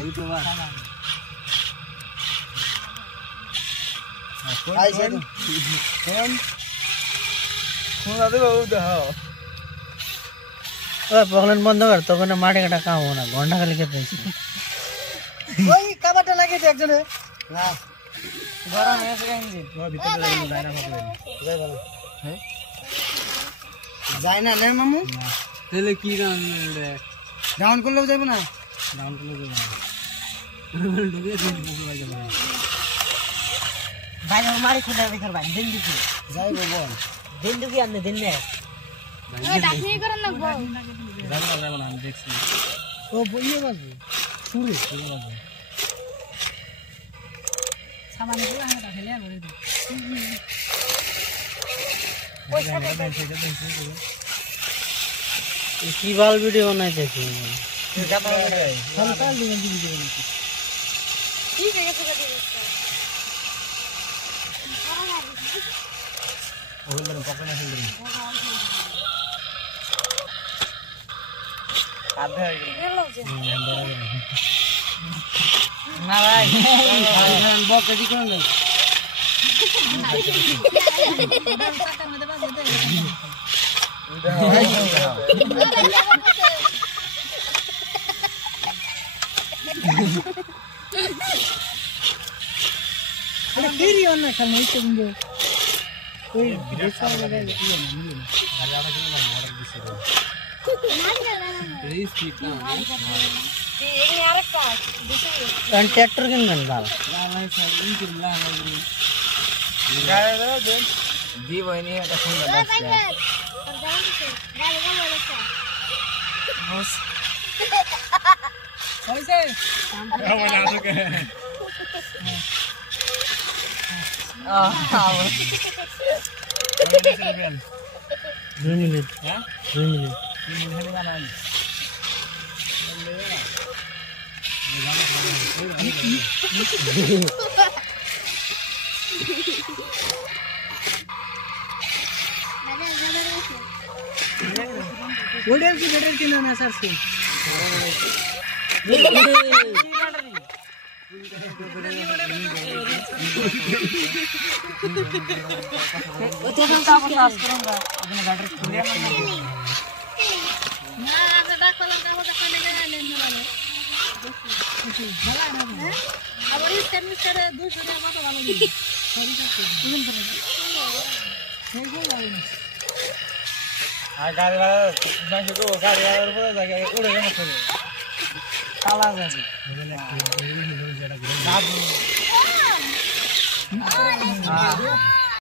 YouTuber Poclain বন্ধ কর তখন মাঠে কাটা কাম না ঘন্টা খালি খেতে ওই কাবারটা লাগিয়েছে একজনে না গরম হয়েছে ইঞ্জিন ও ভিতরে যায় না যায় ভালো হ্যাঁ যায় না নে মামু তাহলে কি ডাউন করলেও যাবে না ডাউন করলেও যাবে না ঢুকে যাবে ভাই মারি খুঁজে ভিতর ভাই দিন দিকে যাই বল দিন দিকে আনতে দিন নে ডাকনি করেন না বল যাবে না আমি দেখছি ও বলিয়ে বাজবে সুরে বাজবে সামান্য করে আমরা খেলে ভরে দিই ওই কি বাল ভিডিও বানাইতেছি গাতা লাগাই হালকা ভিডিও বানাইতেছি ঠিক আছে কাটি ওগুলো পকনা হেলরি আধা গেল না ভাই ভাই বক রেডি করুন না টাকার মধ্যে বাজে দে अरे फिर ही होना कल नहीं समझो कोई ऐसा लगा है कि नहीं मिलेगा हरियाणा के लिए मॉडल दिस है रेस ठीक ना ये यार का दिस ट्रैक्टर किन बन डाल भाई सब इनके ला लगी गाय दे दी वही है देखो ना बस कैसे क्या बना चुके हैं 2 मिनट हैं 2 मिनट 3 मिनट में गाना वोल्टेज की बैटरी कितना है सर से तो हम का पास करूंगा अपने बैटरी खुले ना मैं डाक वाला का होगा खाने का लेने वाले भला है ना अब इस केमिस्टर 200 का तो वाला नहीं सॉरी सर आ गाड़ी वाला मैं को गाड़ी वाला ऊपर जाके उड़े ना काला है